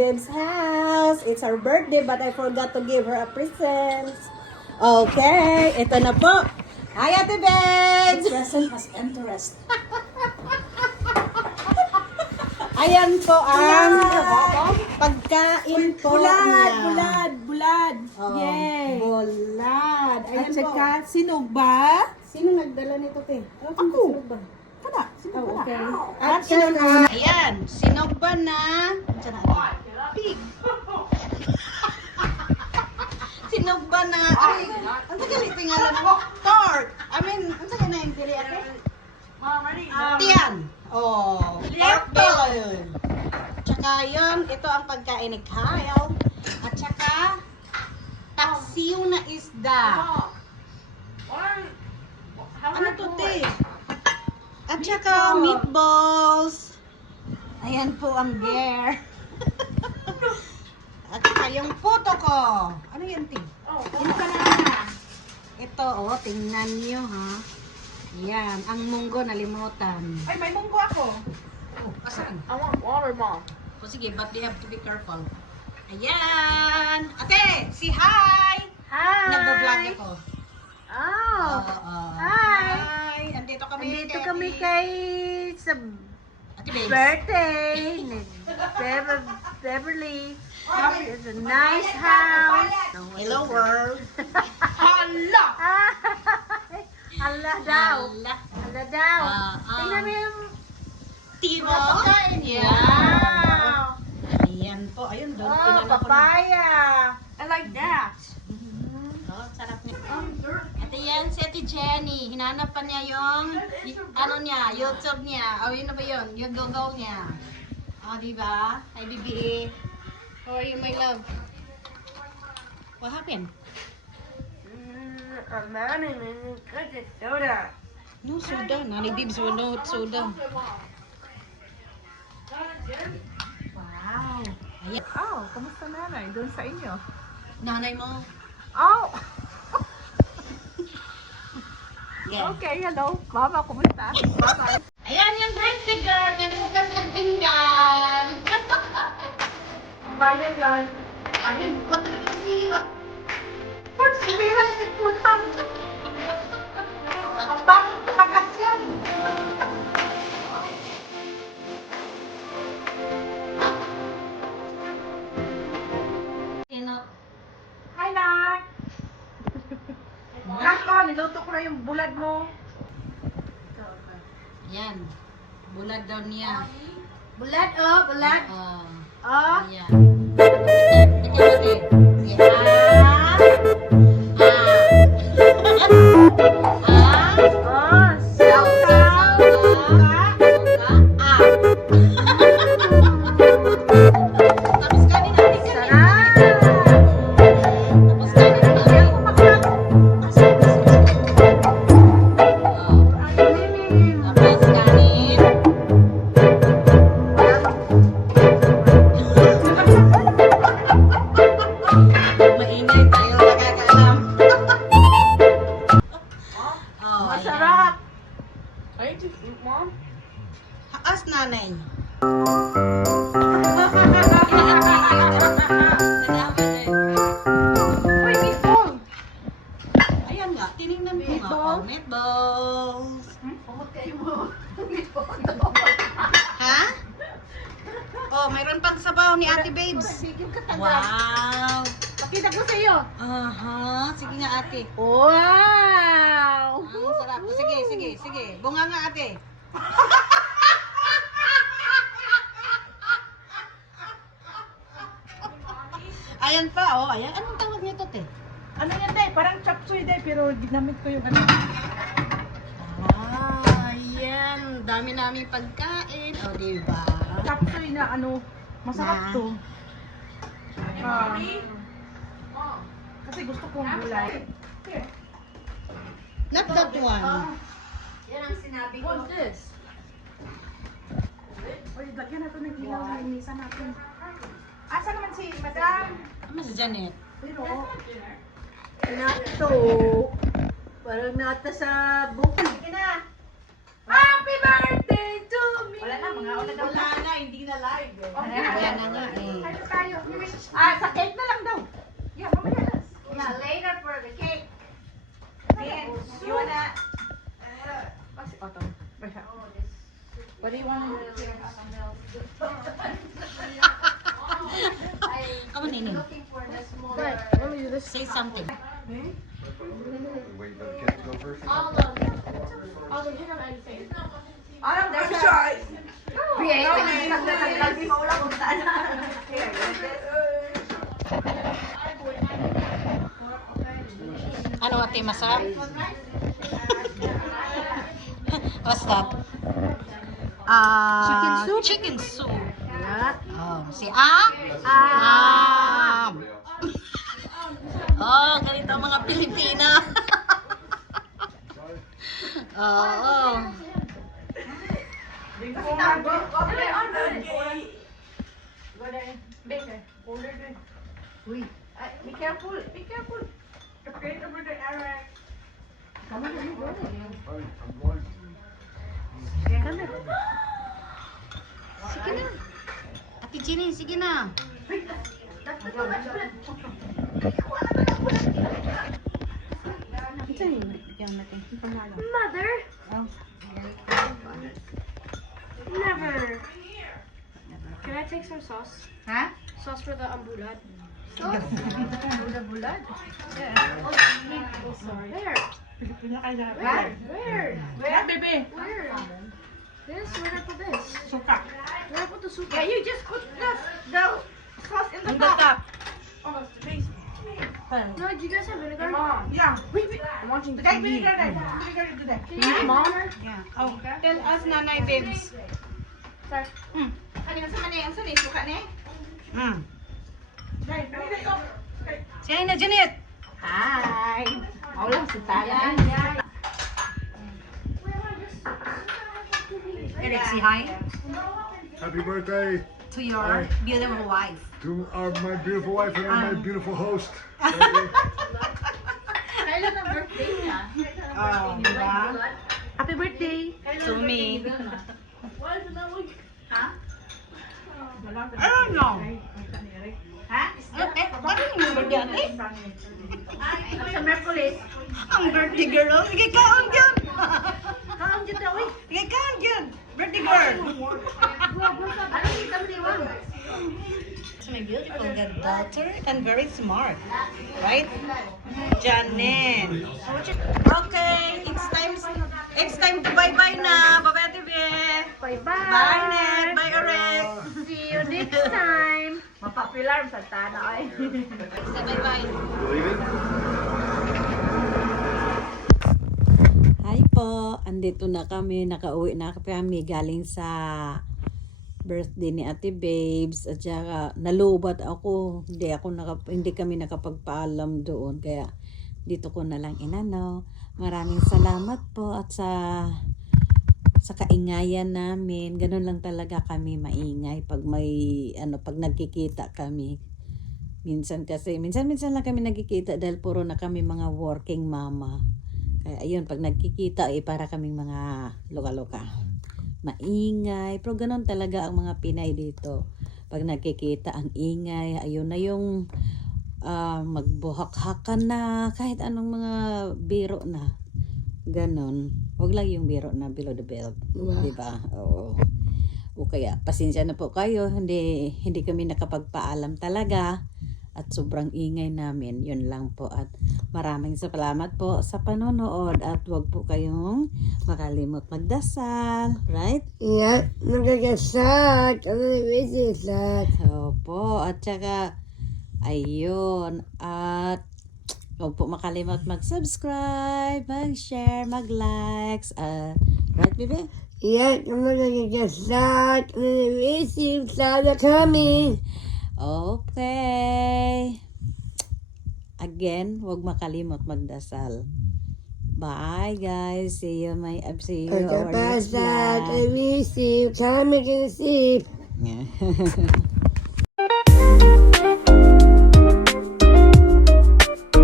Beb's house. It's her birthday but I forgot to give her a present. Okay, ito na po. Hi, Ate Bebs! The present has interest. Ayan po ang pagkain po niya. Bulad. Oh, Yay. Bulad. Ayan At saka, po. sinog ba? Sino nagdala nito, te? Ako. Sino ba? Kana, sinog Oh, ba? okay. At saka, ayan, sinogba na. Pig. Sinogba na. Ay, ang tagal tingala mo. Tart. I mean, ang tagal na yung dili ate? Tiyan. Oh, pork belly. Tsaka yun, ito ang pagkain ni Kyle. At tsaka, taksiw na isda. Ano to, te? At saka meatballs. Ayan po ang bear. At saka yung puto ko. Ano yan, te? Ano ka na? Ito, oh, tingnan nyo, ha? Yan, ang munggo nalimutan. Ay, may munggo ako. Oh, asan? I want water, Mom. O sige, but they have to be careful. Ayan! Ate, si hi! Hi! Nagbo-vlog ako. Oh! Oo. Hi! Hi! Andito kami. Andito kami kay sa Ate Babes. birthday ni Beverly. It's a nice house. Hello world. Hala! Hala daw. Hala. Hala daw. Tingnan mo yung Tibo. Yeah. Wow. Ayan po. Ayun doon. Oh, Tinanong ko na. papaya. I like that. Oh, sarap niya. Ate yan, si Ate Jenny. Hinanap pa niya yung, ano niya, YouTube niya. O, yun na ba yun? Yung go-go niya. O, diba? Hi, baby. How are you, my love? What happened? I'm running and cut the soda. No soda. Nanay Bibs will no soda. Wow. Ayan. Oh, kamusta nanay? Doon sa inyo? Nanay mo. Oh! Yeah. Okay, hello. Mama, kumusta? Bye-bye. Ayan yung birthday girl. Nagbukas ng pinggan. Bye, guys. Ayun. Perseverance is important. Bakit makasyan? Sino? Hi, Nak! Nako, niluto ko na yung bulad mo. Yan. Bulad daw niya. Bulad, oh, bulad. Ah. Oh. Ayan. Ate. Yeah. Oh, sauka. Tapos kanin natin Sarap. Tapos kanin natin. Kaya ko makulang. Tapos kanin. Maingay tayo nakakaalam. Oh, Masarap. Ay, Mom. Haas nanay. Uy, meatball. Ayan nga, tinignan ko nga. Meatball? Oh, meatballs. Pumot kayo mo. Ha? Oh, mayroon pang sabaw ni Ate Babes. Sige ka taga. Wow. Pakita ko sa iyo. Aha, sige nga ate. Wow! Ang sarap. Sige, sige, sige. Bunga nga ate. Ayan pa, oh. Ayan. Anong tawag nito, te? Ano yan, Day? Parang chop suey, Day, pero ginamit ko yung ano. Ah, ayan. Dami namin pagkain. O, diba? Chop suey na ano, masarap Na? to. Ah. Kasi gusto kong gulay. Not that one. Yan ang sinabi ko. What's this? Uy, lagyan natin ng ilaw sa inisa natin. Asa naman si Madam? Ano si Janet? Pero, nato. Parang nata sa book. Sige na. Happy birthday to me! Wala na. mga una daw. Wala na, hindi na live eh. Wala na nga eh. Ano tayo? Sa cake na lang daw. Yeah, mamaya. Yeah, later for the cake. You wanna... What do you want? Come on, Nini. What? Let me do this. Say something. Wait, let the kids go first. There's a choice. Ano ate, masarap? What's that? Chicken soup? Chicken soup. Yeah. Oh, si Am. Oh, ganito ang mga Pilipina. Oo. Be careful. Be careful. Okay, over there, Eric. I'm going. Sige na. Ate Jenny, sige na. Mother? Never. Can I take some sauce? Huh? Sauce for the ambulad? Bulad? Sorry. Where? Where? Where, baby? Where? This? Where did I put this? Suka. Where did I put the soup? Yeah, you just put the sauce in the On the top. Oh, it's the base. No, do you guys have vinegar? Yeah. Wait. I'm watching the TV. Vinegar into that. Can you use vinegar? Yeah. Oh, tell us, Nanay Babes. Sorry. Ano yung sama niya? Ang sanay, suka niya? Dahil, pwede ko. Si Aina Janet. Hi. Ako lang si Taya. Eric, say hi Happy birthday to your beautiful wife. to my beautiful wife and my beautiful host. Kailan ang birthday niya? Oh, diba? Happy birthday. To me. I don't know. Ha? Bakit yung birthday ate? Sa Merkulis. Ang birthday girl. Sige, kaon yun. Kaon dyan daw eh. Sige, kaon yun. Birthday girl. Ano yung dami niya? It's my beautiful goddaughter and very smart. Right? Janet. Okay, it's time to bye-bye na. Bye-bye, TV. Bye-bye. Bye, Net. Bye, Eric. See you next time. Mapapilar sa tana ay. Say bye-bye. Leaving? Hi po, andito na kami, nakauwi na kami galing sa birthday ni Ate Babes at saka nalubat ako, hindi kami nakapagpaalam doon kaya dito ko na lang inano. Maraming salamat po at sa kaingayan namin, ganun lang talaga kami maingay pag may pag nagkikita kami. Minsan lang kami nagkikita dahil puro na kami mga working mama. Kaya ayun, pag nagkikita para kaming mga loka-loka. Maingay, pero ganun talaga ang mga Pinay dito. Pag nagkikita, ang ingay, ayun na yung magbuhak-hakan na, kahit anong mga biro na. Ganon. Huwag lang yung biro na below the belt. Diba? Oo. O kaya, pasensya na po kayo, hindi kami nakapagpaalam talaga. At sobrang ingay namin, yun lang po. At maraming salamat po sa panonood. At huwag po kayong makalimot magdasal. Right? Yeah, nagagasat. Ano na bisisat? Opo. At saka, ayun. At huwag po makalimot mag-subscribe, mag-share, mag-likes. Right, baby? Yeah, nagagasat. Ano na bisisat na kami. Okay. Again, huwag makalimot magdasal. Bye, guys. See you our next Pagkapasat. vlog. I miss you. Kami kasi. Yeah.